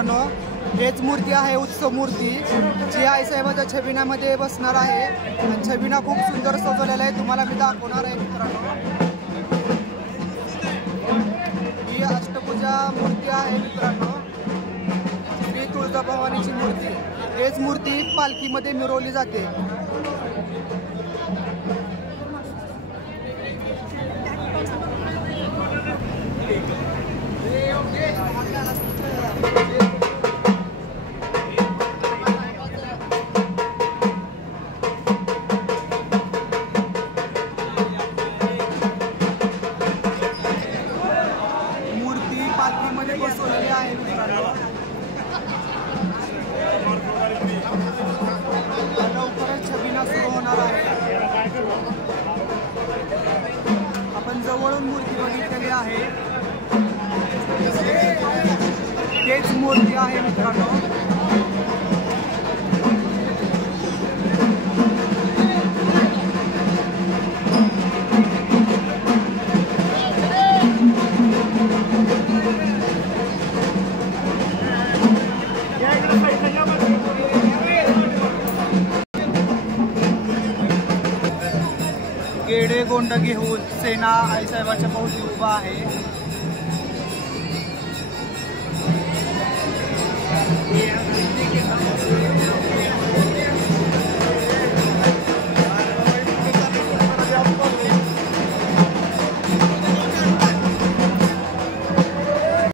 मित्रांनो, हेच मूर्ती आहे उत्सव मूर्ती जी आईसाहेबाच्या छबिनामध्ये बसणार आहे आणि छबिना खूप सुंदर सजवलेला आहे। तुम्हाला मी दाखवणार आहे मित्रांनो। ही अष्टभुजा मूर्ती आहे मित्रांनो, श्री तुळजाभवानीची मूर्ती। हेच मूर्ती पालखीमध्ये मिरवली जाते। मूर्ती पालखीमध्ये बसवलेली आहे मित्रांनो। लवकरच छबिना सुरू होणार आहे। आपण जवळून मूर्ती बघितलेली आहे, तेच मूर्ती आहे मित्रांनो। गेडे गोंड घेऊन सेना आईसाहेबाच्या भोवती उभा आहे।